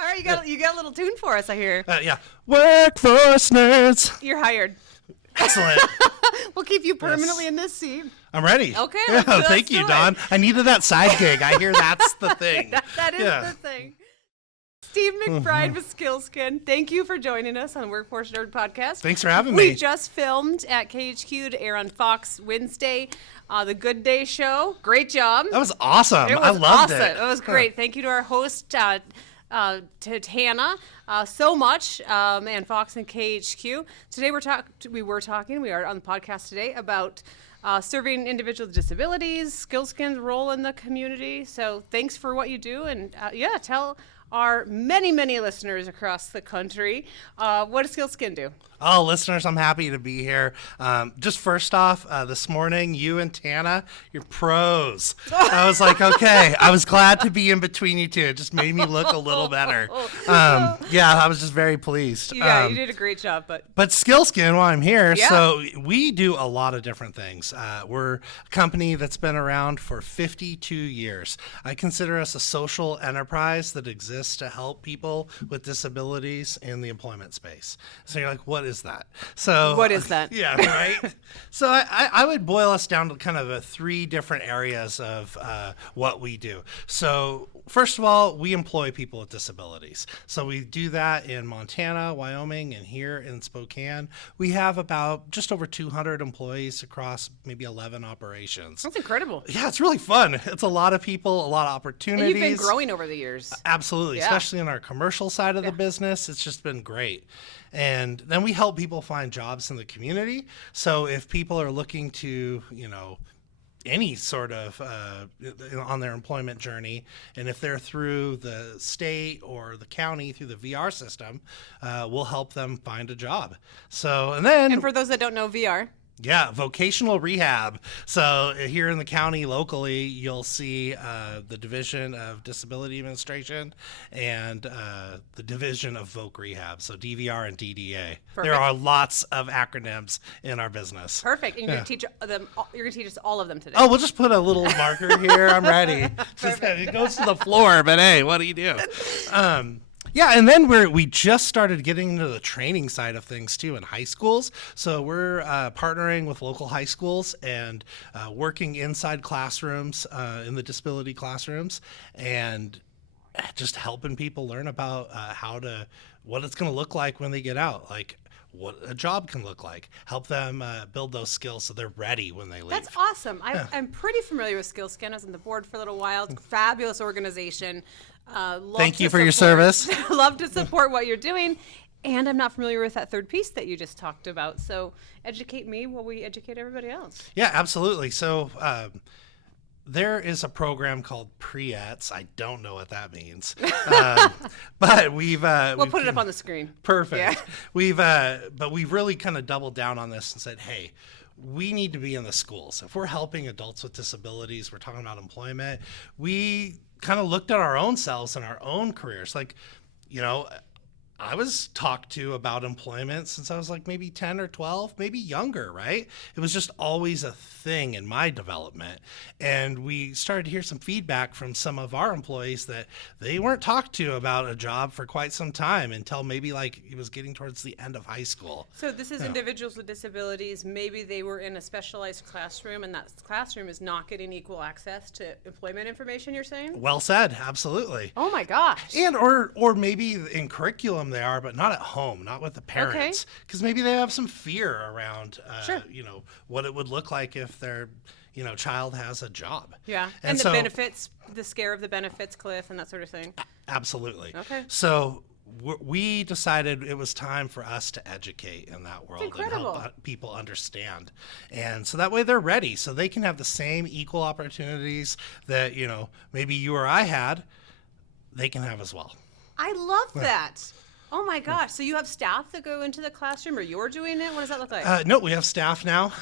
All right, you got a little tune for us, I hear. Yeah. Workforce nerds. You're hired. Excellent. We'll keep you permanently in this seat. I'm ready. Okay. Yeah, let's thank you, do Don. it. I needed that side gig. I hear that's the thing. That is the thing. Steve McBride with Skils'Kin. Thank you for joining us on Workforce Nerd Podcast. Thanks for having me. We just filmed at KHQ to air on Fox Wednesday, the Good Day Show. Great job. That was awesome. It was I loved awesome. it. It was great. Thank you to our host, to Hannah, so much, and Fox and KHQ. Today we are on the podcast today about serving individuals with disabilities, Skils'Kin's role in the community. So thanks for what you do, and tell our many, many listeners across the country what does Skils'Kin do? Oh, listeners, I'm happy to be here. Just first off, this morning, you and Tana, you're pros. I was like, okay, I was glad to be in between you two. It just made me look a little better. Yeah, I was just very pleased. Yeah, you did a great job. But Skils'Kin, while I'm here, Yeah. so we do a lot of different things. We're a company that's been around for 52 years. I consider us a social enterprise that exists to help people with disabilities in the employment space. So you're like, what is that? So What is that? Yeah, right. So I would boil us down to kind of three different areas of what we do. So first of all, we employ people with disabilities. So we do that in Montana, Wyoming, and here in Spokane. We have about just over 200 employees across maybe 11 operations. That's incredible. Yeah, it's really fun. It's a lot of people, a lot of opportunities. And you've been growing over the years. Absolutely, Yeah. especially in our commercial side of the business. It's just been great. And then we help people find jobs in the community. So if people are looking to, any sort of on their employment journey, and if they're through the state or the county through the VR system, we'll help them find a job. So, And for those that don't know VR, yeah, vocational rehab. So here in the county locally, you'll see the Division of Disability Administration and the Division of Voc Rehab. So DVR and DDA. Perfect. There are lots of acronyms in our business. perfect. And you're going to teach them. You're going to teach us all of them today. Oh, we'll just put a little marker here. I'm ready. It goes to the floor, but hey, what do you do? Yeah, and then we just started getting into the training side of things too in high schools. So we're partnering with local high schools and working inside classrooms, in the disability classrooms, and just helping people learn about what it's going to look like when they get out, like what a job can look like. Help them build those skills so they're ready when they leave. That's awesome. I'm pretty familiar with Skils'Kin. I was on the board for a little while. It's a fabulous organization. Thank you for your service. Love to support what you're doing. And I'm not familiar with that third piece that you just talked about. So educate me while we educate everybody else. Yeah, absolutely. So there is a program called PREETS. I don't know what that means, but We'll put it up on the screen. Perfect. Yeah. But we've really kind of doubled down on this and said, hey, we need to be in the schools. If we're helping adults with disabilities, we're talking about employment. We kind of looked at our own selves and our own careers. Like, I was talked to about employment since I was like maybe 10 or 12, maybe younger, right? It was just always a thing in my development. And we started to hear some feedback from some of our employees that they weren't talked to about a job for quite some time until maybe like it was getting towards the end of high school. So this is individuals with disabilities. Maybe they were in a specialized classroom and that classroom is not getting equal access to employment information, you're saying? Well said. Absolutely. Oh my gosh. And or maybe in curriculum they are, but not at home, not with the parents, because maybe they have some fear around, what it would look like if their, child has a job. Yeah, and the benefits, the scare of the benefits cliff and that sort of thing. Absolutely. Okay. So we decided it was time for us to educate in that world and incredible. help people understand. And so that way they're ready, so they can have the same equal opportunities that, maybe you or I had, they can have as well. I love that. Oh my gosh. So you have staff that go into the classroom or you're doing it? What does that look like? No, we have staff now.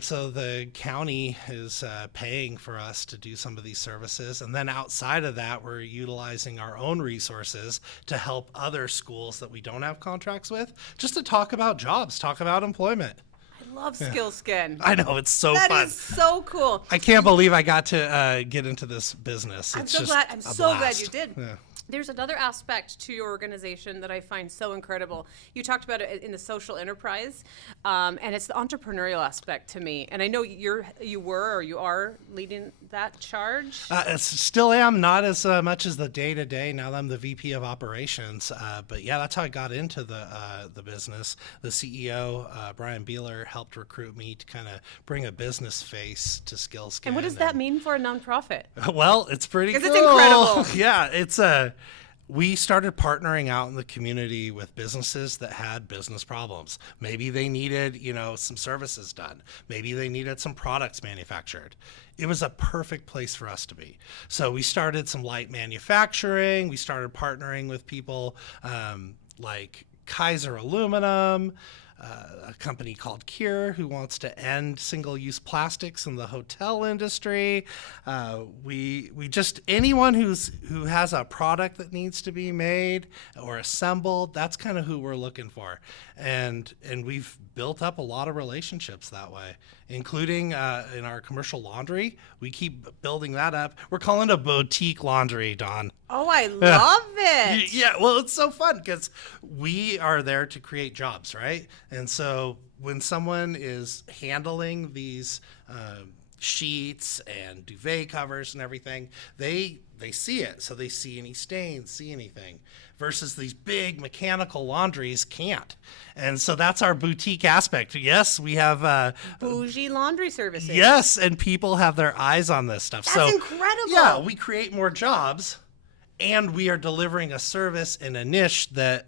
So the county is paying for us to do some of these services. And then outside of that, we're utilizing our own resources to help other schools that we don't have contracts with, just to talk about jobs, talk about employment. I love Skils'Kin. I know, it's so fun. That is so cool. I can't believe I got to get into this business. I'm It's so just glad. I'm a so glad blast. you did. Yeah. There's another aspect to your organization that I find so incredible. You talked about it in the social enterprise, and it's the entrepreneurial aspect to me. And I know you are leading that charge. Still am, not as much as the day-to-day. Now that I'm the VP of operations. But yeah, that's how I got into the business. The CEO, Brian Beeler, helped recruit me to kind of bring a business face to Skils'Kin. And what does that mean for a nonprofit? Well, it's pretty cool. Because it's incredible. Yeah, it's we started partnering out in the community with businesses that had business problems. Maybe they needed, some services done. Maybe they needed some products manufactured. It was a perfect place for us to be. So we started some light manufacturing. We started partnering with people like Kaiser Aluminum, a company called Cure who wants to end single-use plastics in the hotel industry. We just anyone who has a product that needs to be made or assembled, that's kind of who we're looking for. And we've built up a lot of relationships that way, including in our commercial laundry. We keep building that up. We're calling it a boutique laundry, Dawn. Oh, I love it. Yeah, well, it's so fun because we are there to create jobs, right? And so when someone is handling these sheets and duvet covers and everything, they see it. So they see any stains, see anything, versus these big mechanical laundries can't. And so that's our boutique aspect. Yes, we have Bougie laundry services. yes, and people have their eyes on this stuff. That's incredible. Yeah, we create more jobs. And we are delivering a service in a niche that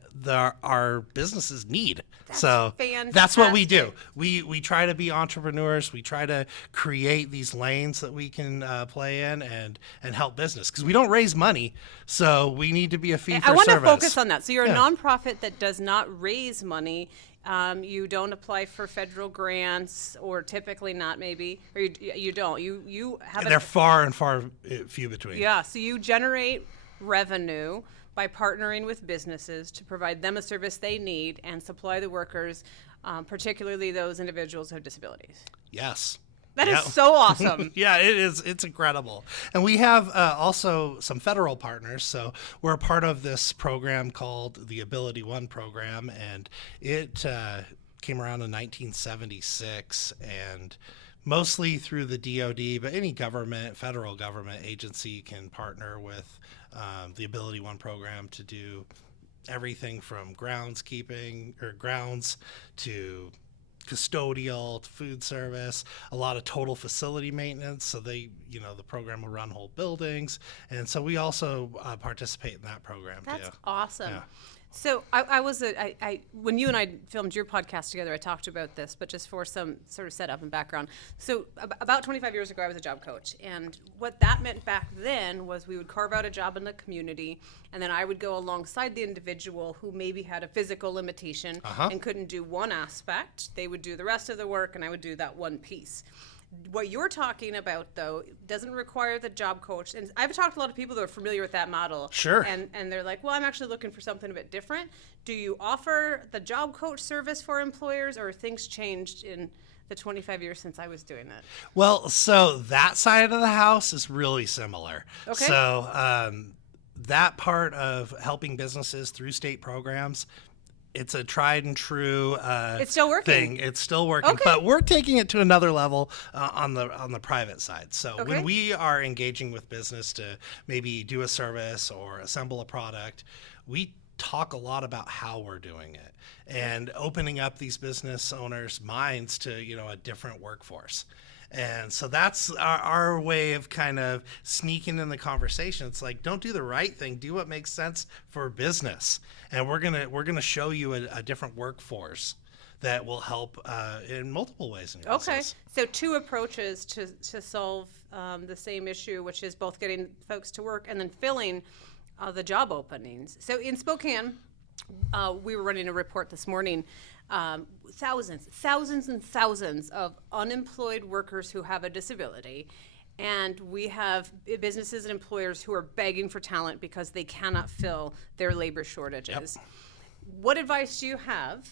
our businesses need. That's what we do. We try to be entrepreneurs. We try to create these lanes that we can play in and help business because we don't raise money, so we need to be a fee for service. I want to focus on that. So you're a nonprofit that does not raise money. You don't apply for federal grants, or typically not, maybe, or you don't. You have. They're far and far few between. Yeah. So you generate revenue by partnering with businesses to provide them a service they need and supply the workers, particularly those individuals who have disabilities. Yes. That is so awesome. Yeah, it is. It's incredible. And we have also some federal partners. So we're a part of this program called the Ability One program, and it came around in 1976 and mostly through the DoD, but any federal government agency can partner with the Ability One program to do everything from groundskeeping or grounds to custodial to food service, a lot of total facility maintenance. So the program will run whole buildings. And so we also participate in that program too. That's awesome. Yeah. So when you and I filmed your podcast together, I talked about this, but just for some sort of setup and background. So about 25 years ago, I was a job coach. And what that meant back then was we would carve out a job in the community, and then I would go alongside the individual who maybe had a physical limitation and couldn't do one aspect. They would do the rest of the work, and I would do that one piece. What you're talking about, though, doesn't require the job coach. And I've talked to a lot of people that are familiar with that model. Sure. And they're like, well, I'm actually looking for something a bit different. Do you offer the job coach service for employers, or have things changed in the 25 years since I was doing that? Well, so that side of the house is really similar. Okay. So that part of helping businesses through state programs, it's a tried and true it's still working. thing. It's still working, Okay. but we're taking it to another level on the private side. So Okay. when we are engaging with business to maybe do a service or assemble a product, we talk a lot about how we're doing it and opening up these business owners' minds to a different workforce. And so that's our way of kind of sneaking in the conversation. It's like, don't do the right thing. Do what makes sense for business. And we're gonna show you a different workforce that will help in multiple ways in your business. So two approaches to solve the same issue, which is both getting folks to work and then filling the job openings. So in Spokane, we were running a report this morning. Thousands and thousands of unemployed workers who have a disability. And we have businesses and employers who are begging for talent because they cannot fill their labor shortages. Yep. What advice do you have,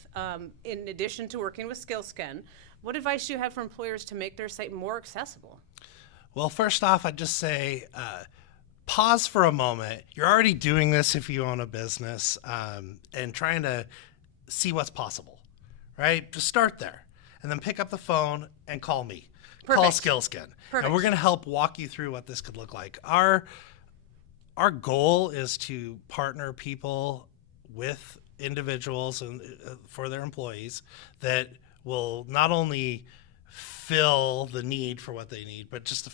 in addition to working with Skils'Kin, What advice do you have for employers to make their site more accessible? Well, first off, I'd just say pause for a moment. You're already doing this if you own a business, and trying to see what's possible, right? Just start there and then pick up the phone and call me. Call Perfect. Skils'Kin. Perfect. And we're going to help walk you through what this could look like. Our goal is to partner people with individuals and for their employees that will not only fill the need for what they need, but just to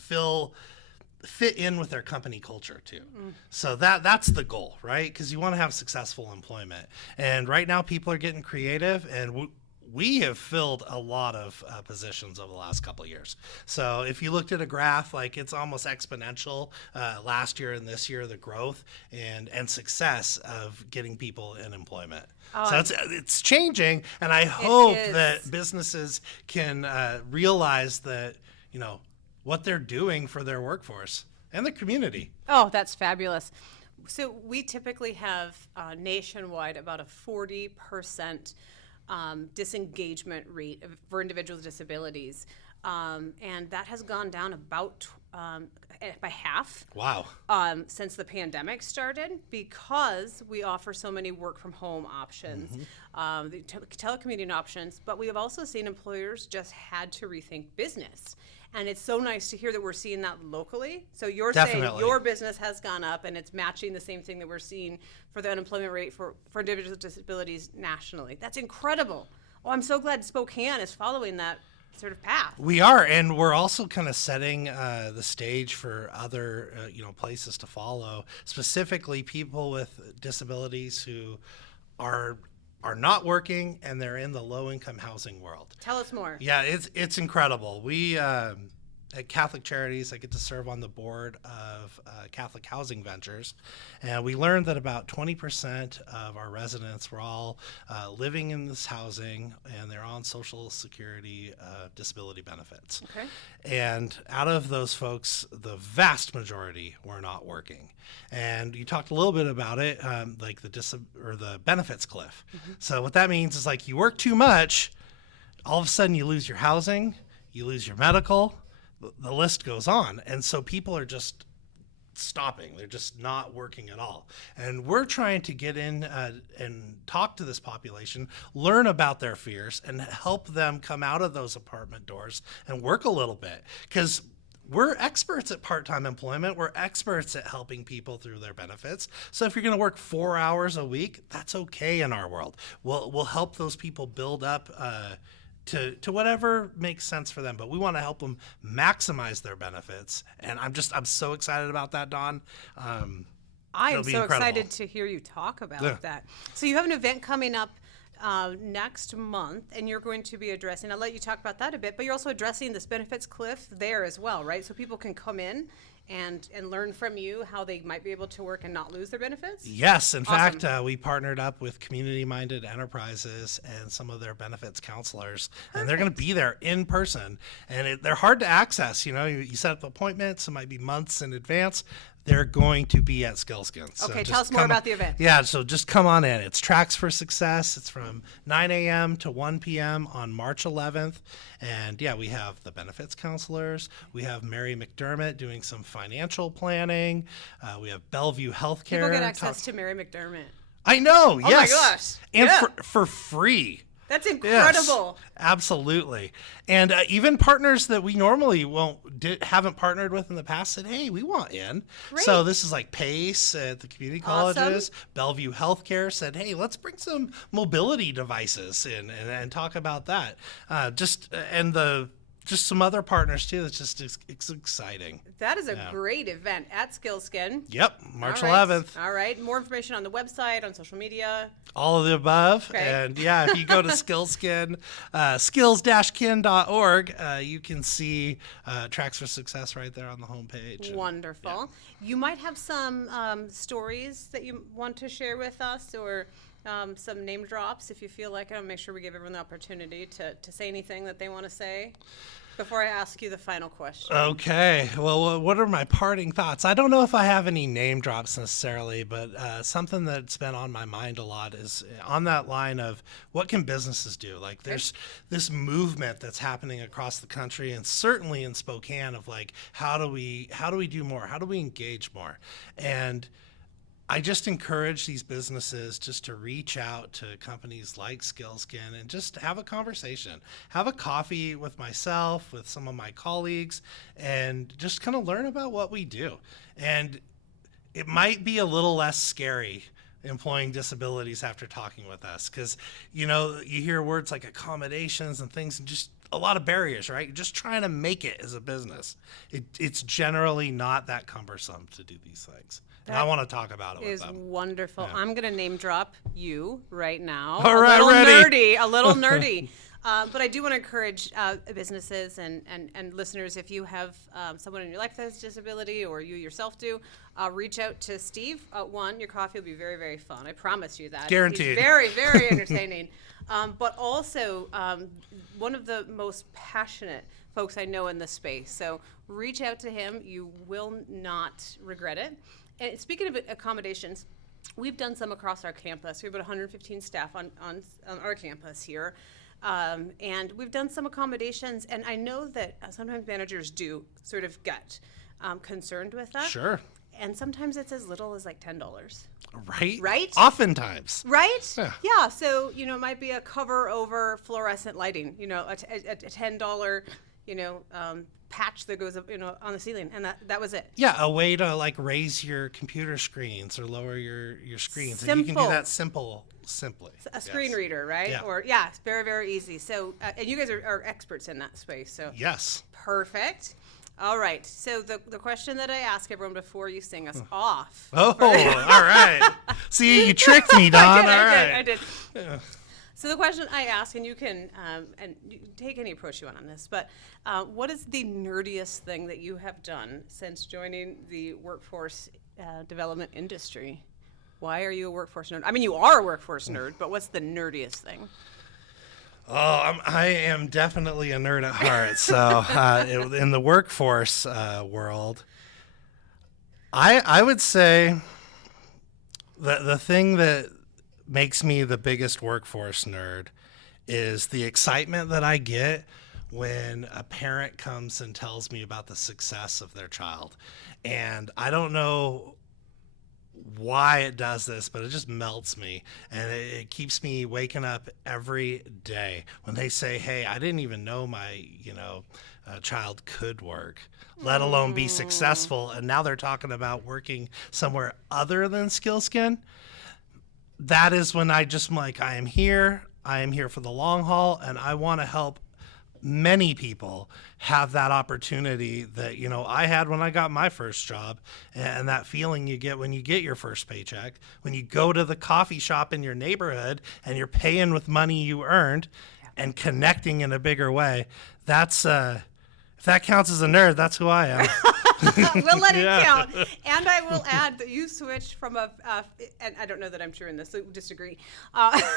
fit in with their company culture too. So that's the goal, right? Because you want to have successful employment. And right now people are getting creative, and we have filled a lot of positions over the last couple of years. So if you looked at a graph, like it's almost exponential last year and this year, the growth and success of getting people in employment. So it's changing, and I hope that businesses can realize that, what they're doing for their workforce and the community. Oh, that's fabulous. So we typically have nationwide about a 40% disengagement rate for individuals with disabilities. And that has gone down about by half. Wow. Since the pandemic started, because we offer so many work from home options, the telecommuting options, but we have also seen employers just had to rethink business. And it's so nice to hear that we're seeing that locally. So you're saying your business has gone up, and it's matching the same thing that we're seeing for the unemployment rate for individuals with disabilities nationally. That's incredible. Oh, I'm so glad Spokane is following that sort of path. We are, and we're also kind of setting the stage for other places to follow, specifically people with disabilities who are not working and they're in the low-income housing world. Tell us more. Yeah, it's incredible. We at Catholic Charities, I get to serve on the board of Catholic Housing Ventures, and we learned that about 20% of our residents were all living in this housing, and they're on Social Security disability benefits. Okay. And out of those folks, the vast majority were not working. And you talked a little bit about it, like the benefits cliff. So what that means is, like, you work too much, all of a sudden you lose your housing, you lose your medical, the list goes on. And so people are just stopping. They're just not working at all. And we're trying to get in and talk to this population, learn about their fears, and help them come out of those apartment doors and work a little bit. Because we're experts at part-time employment. We're experts at helping people through their benefits. So if you're going to work 4 hours a week, that's okay in our world. We'll help those people build up to whatever makes sense for them, but we want to help them maximize their benefits. And I'm so excited about that, Dawn. I am so excited to hear you talk about that. So you have an event coming up next month, and you're going to be addressing, I'll let you talk about that a bit, but you're also addressing this benefits cliff there as well, right? So people can come in and learn from you how they might be able to work and not lose their benefits? Yes. In fact, we partnered up with community-minded enterprises and some of their benefits counselors, and they're going to be there in person. And they're hard to access. You set up appointments. It might be months in advance. They're going to be at Skils'Kin. So okay, tell us more about the event. Yeah, so just come on in. It's Tracks for Success. It's from 9 a.m. to 1 p.m. on March 11th. And yeah, we have the benefits counselors. We have Mary McDermott doing some financial planning. We have Bellevue Healthcare. People get access to Mary McDermott. I know, yes. Oh my gosh. And for free. That's incredible. Yes, absolutely. And even partners that we normally haven't partnered with in the past said, hey, we want in. Great. So this is like PACE at the community colleges. Bellevue Healthcare said, hey, let's bring some mobility devices in and talk about that. Just some other partners too. It's exciting. That is a great event at Skils'Kin. Yep, March All right. 11th. All right. More information on the website, on social media. All of the above. Okay. And yeah, if you go to Skils'Kin, skills-kin.org, you can see Tracks for Success right there on the homepage. Wonderful. You might have some stories that you want to share with us, or some name drops if you feel like it. I'll make sure we give everyone the opportunity to say anything that they want to say. before I ask you the final question. Okay. Well, what are my parting thoughts? I don't know if I have any name drops necessarily, but something that's been on my mind a lot is on that line of what can businesses do? Like there's this movement that's happening across the country and certainly in Spokane of like, how do we do more? How do we engage more? And I just encourage these businesses just to reach out to companies like Skils'Kin and just have a conversation, have a coffee with myself, with some of my colleagues, and just kind of learn about what we do. And it might be a little less scary employing disabilities after talking with us because, you hear words like accommodations and things and just a lot of barriers, right? You're just trying to make it as a business. It's generally not that cumbersome to do these things. And I want to talk about it with them. Is wonderful. Yeah. I'm going to name drop you right now. All right, A little nerdy. But I do want to encourage businesses and listeners, if you have someone in your life that has a disability or you yourself do, reach out to Steve. One, your coffee will be very, very fun. I promise you that. Guaranteed. He's very, very entertaining. But also one of the most passionate folks I know in the space. So reach out to him. You will not regret it. And speaking of accommodations, we've done some across our campus. We have about 115 staff on our campus here. And we've done some accommodations. And I know that sometimes managers do sort of get concerned with that. Sure. And sometimes it's as little as like $10. Right? Right? Oftentimes. Right? Yeah. So, it might be a cover over fluorescent lighting, a $10, patch that goes up, on the ceiling, and that was it. Yeah, a way to like raise your computer screens or lower your screens. Simple. And you can do that simply. A screen reader, right? Yeah. It's very, very easy. So, and you guys are experts in that space. So yes. Perfect. All right. So the question that I ask everyone before you sing us off. Oh, all right. See, you tricked me, Don. I did. Yeah. So the question I ask, and you can and you take any approach you want on this, but what is the nerdiest thing that you have done since joining the workforce development industry? Why are you a workforce nerd? I mean, you are a workforce nerd, but what's the nerdiest thing? Oh, I am definitely a nerd at heart. So in the workforce world, I would say the thing that makes me the biggest workforce nerd is the excitement that I get when a parent comes and tells me about the success of their child. And I don't know why it does this, but it just melts me, and it keeps me waking up every day when they say, hey, I didn't even know my child could work, let alone be successful, and now they're talking about working somewhere other than Skils'Kin. That is when I just like, I am here for the long haul, and I want to help many people have that opportunity that, I had when I got my first job, and that feeling you get when you get your first paycheck, when you go to the coffee shop in your neighborhood and you're paying with money you earned and connecting in a bigger way. That's, if that counts as a nerd, that's who I am. We'll let it count. And I will add that you switched from and I don't know that I'm true in this, so disagree.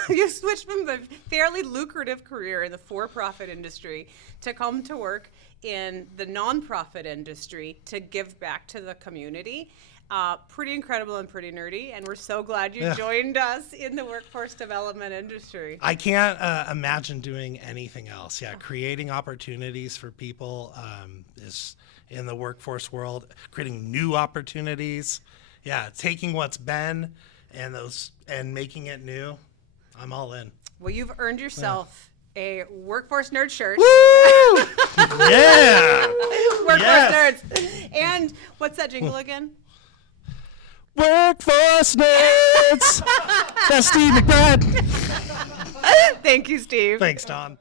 You switched from a fairly lucrative career in the for-profit industry to come to work in the nonprofit industry to give back to the community. Pretty incredible and pretty nerdy, and we're so glad you joined us in the workforce development industry. I can't imagine doing anything else. Creating opportunities for people is in the workforce world, creating new opportunities. Taking what's been and making it new. I'm all in. Well, you've earned yourself a workforce nerd shirt. Woo! Yeah! Workforce nerds. And what's that jingle again? Workforce nerds. That's Steve McBride. Thank you, Steve. Thanks, Don.